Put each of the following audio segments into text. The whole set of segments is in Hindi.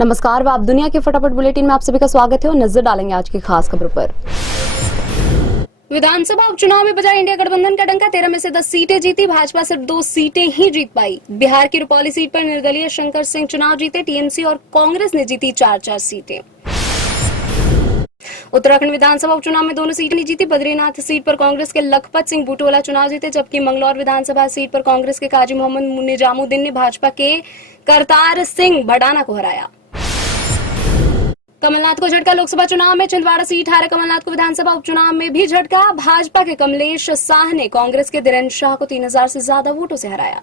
नमस्कार, आप दुनिया के फटाफट बुलेटिन में आप सभी का स्वागत है और नजर डालेंगे आज की खास खबरों पर। विधानसभा उपचुनाव में बजा इंडिया गठबंधन का डंका। 13 में से 10 सीटें जीती, भाजपा सिर्फ 2 सीटें ही जीत पाई। बिहार की रुपौली सीट पर निर्दलीय शंकर सिंह चुनाव जीते। टीएमसी और कांग्रेस ने जीती 4-4 सीटें। उत्तराखंड विधानसभा उपचुनाव में दोनों सीटें जीती। बद्रीनाथ सीट पर कांग्रेस के लखपत सिंह बूटोला चुनाव जीते, जबकि मंगलौर विधानसभा सीट पर कांग्रेस के काजी मोहम्मद निजामुद्दीन ने भाजपा के करतार सिंह भडाना को हराया। कमलनाथ को झटका। लोकसभा चुनाव में छिंदवाड़ा सीट हारे कमलनाथ को विधानसभा उपचुनाव में भी झटका। भाजपा के कमलेश शाह ने कांग्रेस के धीरेन्द्र शाह को 3000 से ज्यादा वोटों से हराया।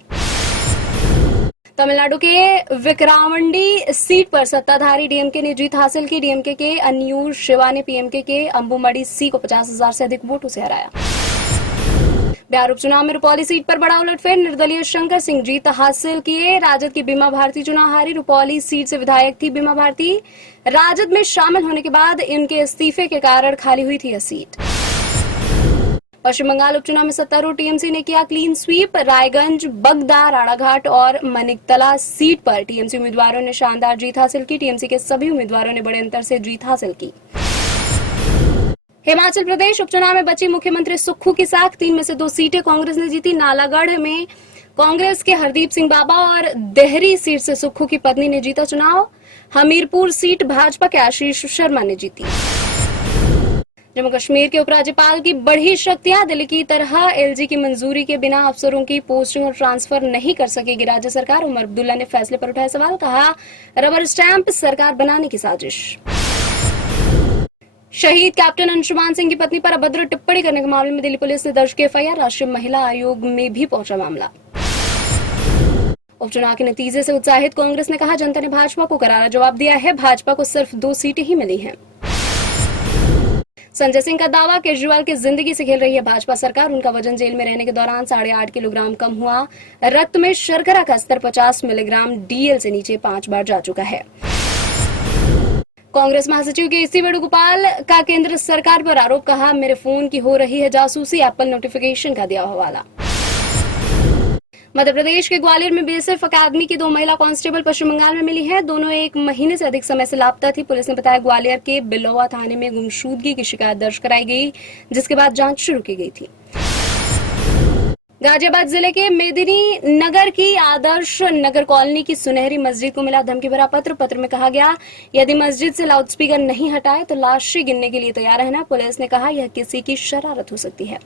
तमिलनाडु के विक्रावंडी सीट पर सत्ताधारी डीएमके ने जीत हासिल की। डीएमके के अन्यूर शिवा ने पीएमके के अंबुमड़ी सी को 50,000 से अधिक वोटों से हराया। बिहार उपचुनाव में रुपौली सीट पर बड़ा उलटफेर। निर्दलीय शंकर सिंह जीत हासिल किए। राजद की बीमा भारती चुनाव हारी। रुपौली सीट से विधायक थी बीमा भारती। राजद में शामिल होने के बाद इनके इस्तीफे के कारण खाली हुई थी यह सीट। पश्चिम बंगाल उपचुनाव में सत्तारूढ़ टीएमसी ने किया क्लीन स्वीप। रायगंज, बगदा, राणाघाट और मनिकतला सीट पर टीएमसी उम्मीदवारों ने शानदार जीत हासिल की। टीएमसी के सभी उम्मीदवारों ने बड़े अंतर से जीत हासिल की। हिमाचल प्रदेश उपचुनाव में बची मुख्यमंत्री सुक्खू की साख। 3 में से 2 सीटें कांग्रेस ने जीती। नालागढ़ में कांग्रेस के हरदीप सिंह बाबा और देहरी सीट से सुक्खू की पत्नी ने जीता चुनाव। हमीरपुर सीट भाजपा के आशीष शर्मा ने जीती। जम्मू कश्मीर के उपराज्यपाल की बढ़ी शक्तियां। दिल्ली की तरह एलजी की मंजूरी के बिना अफसरों की पोस्टिंग और ट्रांसफर नहीं कर सकेगी राज्य सरकार। उमर अब्दुल्ला ने फैसले पर उठाया सवाल, कहा रबर स्टैंप सरकार बनाने की साजिश। शहीद कैप्टन अंशुमान सिंह की पत्नी पर अभद्र टिप्पणी करने के मामले में दिल्ली पुलिस ने दर्ज की एफआईआर। राष्ट्रीय महिला आयोग में भी पहुंचा मामला। उपचुनाव के नतीजे से उत्साहित कांग्रेस ने कहा, जनता ने भाजपा को करारा जवाब दिया है। भाजपा को सिर्फ 2 सीटें ही मिली हैं। संजय सिंह का दावा, केजरीवाल की जिंदगी से खेल रही है भाजपा सरकार। उनका वजन जेल में रहने के दौरान 8.5 किलोग्राम कम हुआ। रक्त में शर्करा का स्तर 50 मिलीग्राम डीएल से नीचे 5 बार जा चुका है। कांग्रेस महासचिव केसी वेणुगोपाल का केंद्र सरकार पर आरोप, कहा मेरे फोन की हो रही है जासूसी। एप्पल नोटिफिकेशन का दिया हवाला। मध्य प्रदेश के ग्वालियर में बीएसएफ अकादमी की 2 महिला कांस्टेबल पश्चिम बंगाल में मिली है। दोनों 1 महीने से अधिक समय से लापता थी। पुलिस ने बताया ग्वालियर के बिलोवा थाने में गुमशुदगी की शिकायत दर्ज कराई गई, जिसके बाद जांच शुरू की गई थी। गाजियाबाद जिले के मेदिनी नगर की आदर्श नगर कॉलोनी की सुनहरी मस्जिद को मिला धमकी भरा पत्र। पत्र में कहा गया, यदि मस्जिद से लाउडस्पीकर नहीं हटाए तो लाशें गिनने के लिए तैयार रहना। पुलिस ने कहा यह किसी की शरारत हो सकती है।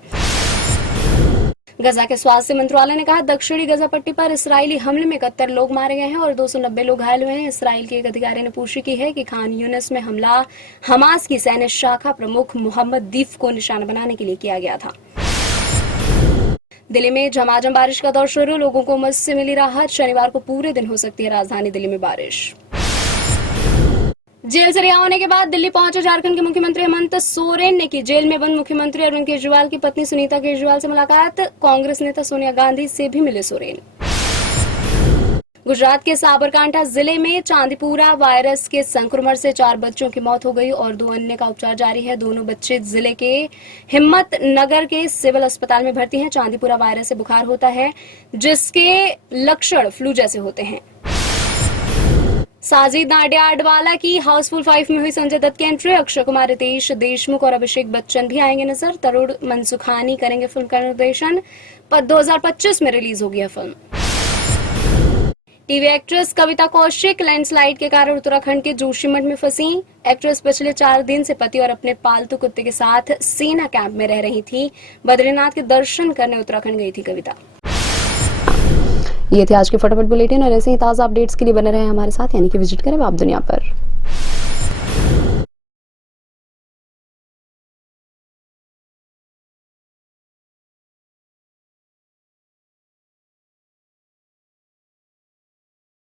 गजा के स्वास्थ्य मंत्रालय ने कहा, दक्षिणी गजा पट्टी पर इसराइली हमले में 71 लोग मारे गए हैं और 290 लोग घायल हुए हैं। इसराइल के एक अधिकारी ने पुष्टि की है कि खान यूनिस में हमला हमास की सैन्य शाखा प्रमुख मोहम्मद दीफ को निशाना बनाने के लिए किया गया था। दिल्ली में झमाझम बारिश का दौर शुरू। लोगों को उमस से मिली राहत। शनिवार को पूरे दिन हो सकती है राजधानी दिल्ली में बारिश। जेल से रिहा होने के बाद दिल्ली पहुंचे झारखंड के मुख्यमंत्री हेमंत सोरेन ने की जेल में बंद मुख्यमंत्री अरविंद केजरीवाल की पत्नी सुनीता केजरीवाल से मुलाकात। कांग्रेस नेता सोनिया गांधी से भी मिले सोरेन। गुजरात के साबरकांठा जिले में चांदीपुरा वायरस के संक्रमण से 4 बच्चों की मौत हो गई और 2 अन्य का उपचार जारी है। दोनों बच्चे जिले के हिम्मत नगर के सिविल अस्पताल में भर्ती हैं। चांदीपुरा वायरस से बुखार होता है, जिसके लक्षण फ्लू जैसे होते हैं। साजिद नाडियाडवाला की हाउसफुल 5 में हुई संजय दत्त की एंट्री। अक्षय कुमार, रितेश देशमुख और अभिषेक बच्चन भी आएंगे नजर। तरुण मनसुखानी करेंगे फिल्म का निर्देशन। 2025 में रिलीज होगी यह फिल्म। टीवी एक्ट्रेस कविता कौशिक लैंडस्लाइड के कारण उत्तराखंड के जोशीमठ में फंसी। एक्ट्रेस पिछले 4 दिन से पति और अपने पालतू कुत्ते के साथ सेना कैंप में रह रही थी। बद्रीनाथ के दर्शन करने उत्तराखंड गई थी कविता। ये थे आज के फटाफट बुलेटिन और ऐसे ही ताज़ा अपडेट्स के लिए बने रहे हमारे साथ, यानी कि विजिट करें आप दुनिया पर।